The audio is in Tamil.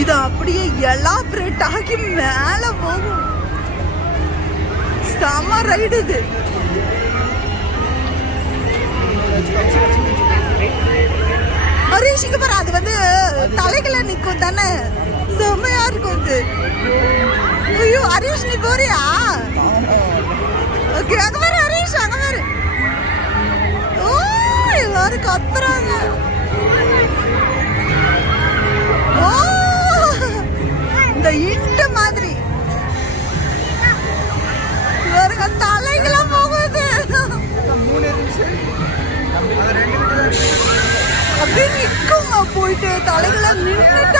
இது அப்படியே எலாபரேட் ஆகி மேல போகும். செம ரைடு இது. ஹரிஷுக்கு பாரு, அது வந்து தலைகளை நிக்கும் தானே, செம்மையா இருக்கும் அது. ஐயோ ஹரிஷ், நீ போறியா? ஓகே, அங்க பாரு ஹரிஷ், அங்க பாரு. ஓ, எல்லாரும் கத்துறாங்க. ஓ, இந்த இண்டு மாதிரி இவருங்க தலைகளாம் போகுது. அப்படியே நிக்குங்க, போயிட்டு தலைகளை நின்றுட்டு